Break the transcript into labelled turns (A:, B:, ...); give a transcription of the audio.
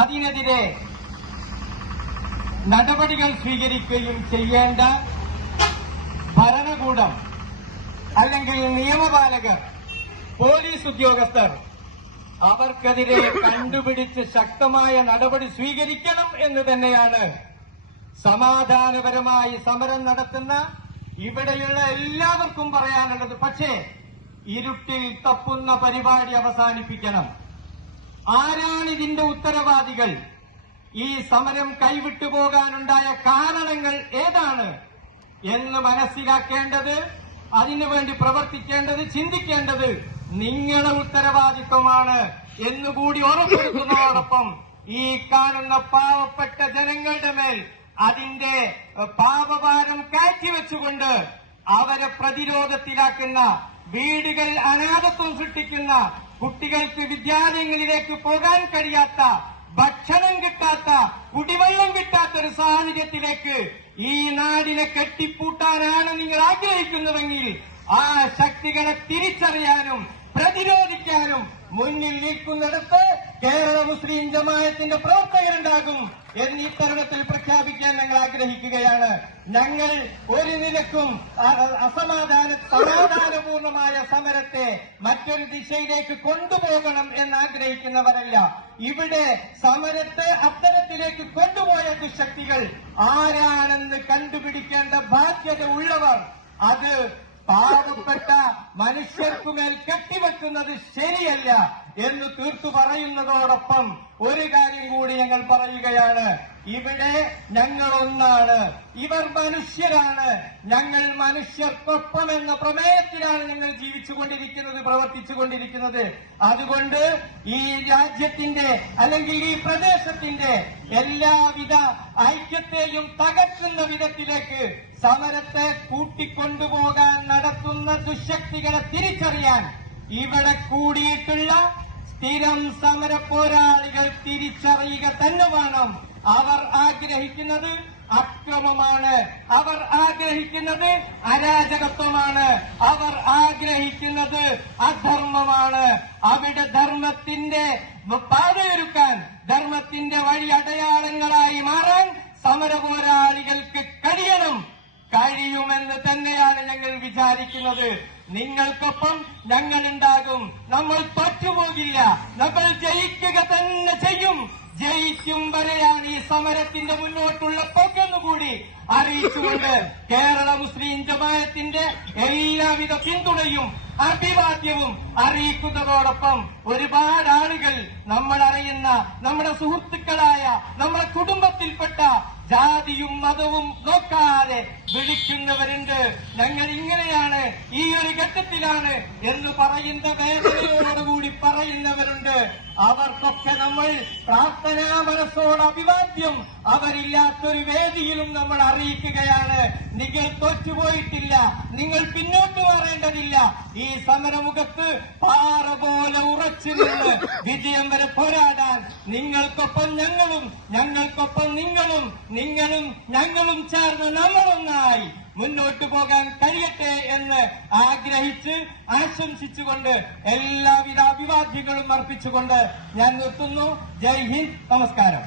A: അതിനെതിരെ നടപടികൾ സ്വീകരിക്കുകയും ചെയ്യേണ്ട ഭരണകൂടം അല്ലെങ്കിൽ നിയമപാലകർ പോലീസ് ഉദ്യോഗസ്ഥർ അവർക്കെതിരെ കണ്ടുപിടിച്ച് ശക്തമായ നടപടി സ്വീകരിക്കണം എന്ന് തന്നെയാണ് സമാധാനപരമായി സമരം നടത്തുന്ന ഇവിടെയുള്ള എല്ലാവർക്കും പറയാനുള്ളത്. പക്ഷേ ഇരുട്ടിൽ തപ്പുന്ന പരിപാടി അവസാനിപ്പിക്കണം. ആരാണ് ഇതിന്റെ ഉത്തരവാദികൾ. ഈ സമരം കൈവിട്ടു പോകാനുണ്ടായ കാരണങ്ങൾ ഏതാണ് എന്ന് മനസ്സിലാക്കേണ്ടത് അതിനുവേണ്ടി പ്രവർത്തിക്കേണ്ടത് ചിന്തിക്കേണ്ടത് നിങ്ങളുടെ ഉത്തരവാദിത്വമാണ് എന്നുകൂടി ഉറപ്പെടുത്തുന്നതോടൊപ്പം ഈ കാണുന്ന പാവപ്പെട്ട ജനങ്ങളുടെ മേൽ അതിന്റെ പാപഭാരം കാറ്റിവെച്ചുകൊണ്ട് അവരെ പ്രതിരോധത്തിലാക്കുന്ന വീടുകൾ അനാഥത്വം സൃഷ്ടിക്കുന്ന കുട്ടികൾക്ക് വിദ്യാലയങ്ങളിലേക്ക് പോകാൻ കഴിയാത്ത ഭക്ഷണം കിട്ടാത്ത കുടിവെള്ളം കിട്ടാത്ത ഒരു സാഹചര്യത്തിലേക്ക് ഈ നാടിനെ കെട്ടിപ്പൂട്ടാനാണ് നിങ്ങൾ ആഗ്രഹിക്കുന്നതെങ്കിൽ ആ ശക്തികളെ തിരിച്ചറിയാനും പ്രതിരോധിക്കാനും മുന്നിൽ നിൽക്കുന്നിടത്ത് കേരള മുസ്ലിം ജമായത്തിന്റെ പ്രവർത്തകരുണ്ടാകും എന്ന് ഈ തരുണത്തിൽ പ്രഖ്യാപിക്കാൻ ഞങ്ങൾ ആഗ്രഹിക്കുകയാണ്. ഞങ്ങൾ ഒരു നിലക്കും അസമാധാന സമാധാനപൂർണമായ സമരത്തെ മറ്റൊരു ദിശയിലേക്ക് കൊണ്ടുപോകണം എന്ന് ആഗ്രഹിക്കുന്നവരല്ല. ഇവിടെ സമരത്തെ അത്തരത്തിലേക്ക് കൊണ്ടുപോയ ദുശക്തികൾ ആരാണെന്ന് കണ്ടുപിടിക്കേണ്ട ബാധ്യത ഉള്ളവർ അത് പാവപ്പെട്ട മനുഷ്യർക്കുമേൽ കെട്ടിവെക്കുന്നത് ശരിയല്ല. എന്ന് തീർത്തു പറയുന്നതോടൊപ്പം ഒരു കാര്യം കൂടി ഞങ്ങൾ പറയുകയാണ്. ഇവിടെ ഞങ്ങൾ ഒന്നാണ് ഇവർ മനുഷ്യരാണ്. ഞങ്ങൾ മനുഷ്യർക്കൊപ്പം എന്ന പ്രമേയത്തിലാണ് ഞങ്ങൾ ജീവിച്ചുകൊണ്ടിരിക്കുന്നത് പ്രവർത്തിച്ചുകൊണ്ടിരിക്കുന്നത്. അതുകൊണ്ട് ഈ രാജ്യത്തിന്റെ അല്ലെങ്കിൽ ഈ പ്രദേശത്തിന്റെ എല്ലാവിധ ഐക്യത്തെയും തകർക്കുന്ന വിധത്തിലേക്ക് സമരത്തെ കൂട്ടിക്കൊണ്ടുപോകാൻ നടത്തുന്ന ദുശക്തികളെ തിരിച്ചറിയാൻ ഇവിടെ കൂടിയിട്ടുള്ള സ്ഥിരം സമര പോരാളികൾ തിരിച്ചറിയുക തന്നെ വേണം. അവർ ആഗ്രഹിക്കുന്നത് അക്രമമാണ്. അവർ ആഗ്രഹിക്കുന്നത് അരാജകത്വമാണ്. അവർ ആഗ്രഹിക്കുന്നത് അധർമ്മമാണ്. അവിടെ ധർമ്മത്തിന്റെ പാതയൊരുക്കാൻ ധർമ്മത്തിന്റെ വഴി അടയാളങ്ങളായി മാറാൻ സമര പോരാളികൾക്ക് കഴിയണം. കഴിയുമെന്ന് തന്നെയാണ് വിചാരിക്കുന്നത്. നിങ്ങൾക്കൊപ്പം ഞങ്ങൾ ഉണ്ടാകും നമ്മൾ തോറ്റുപോകില്ല നമ്മൾ ജയിക്കുക തന്നെ ചെയ്യും. ജയിക്കും വരെയാണ് ഈ സമരത്തിന്റെ മുന്നോട്ടുള്ള പോക്കെന്നുകൂടി അറിയിച്ചുകൊണ്ട് കേരള മുസ്ലിം ജമായത്തിന്റെ എല്ലാവിധ പിന്തുണയും അഭിവാദ്യവും അറിയിക്കുന്നതോടൊപ്പം ഒരുപാട് ആളുകൾ നമ്മൾ അറിയുന്ന നമ്മുടെ സുഹൃത്തുക്കളായ നമ്മുടെ കുടുംബത്തിൽപ്പെട്ട ജാതിയും മതവും നോക്കാതെ വിളിക്കുന്നവരുണ്ട്. ഞങ്ങൾ ഇങ്ങനെയാണ് ഈ ഒരു ഘട്ടത്തിലാണ് എന്ന് പറയുന്ന വേദനയോടുകൂടി പറയുന്നവരുണ്ട്. അവർക്കൊക്കെ നമ്മൾ പ്രാർത്ഥനാ മനസ്സോട് അഭിവാദ്യം അവരില്ലാത്തൊരു വേദിയിലും നമ്മൾ അറിയിക്കുകയാണ്. നിങ്ങൾ തോറ്റുപോയിട്ടില്ല. നിങ്ങൾ പിന്നോട്ട് മാറേണ്ടതില്ല. ഈ സമരമുഖത്ത് പാറ പോലെ ഉറച്ചു നിന്ന് വിജയം വരെ പോരാടാൻ നിങ്ങൾക്കൊപ്പം ഞങ്ങളും ഞങ്ങൾക്കൊപ്പം നിങ്ങളും നിങ്ങളും ഞങ്ങളും ചേർന്ന് നമ്മളൊന്നായി മുന്നോട്ടു പോകാൻ കഴിയട്ടെ എന്ന് ആഗ്രഹിച്ച് ആശംസിച്ചുകൊണ്ട് എല്ലാവിധ അഭിവാദ്യങ്ങളും അർപ്പിച്ചുകൊണ്ട് ഞാൻ നിർത്തുന്നു. ജയ് ഹിന്ദ്. നമസ്കാരം.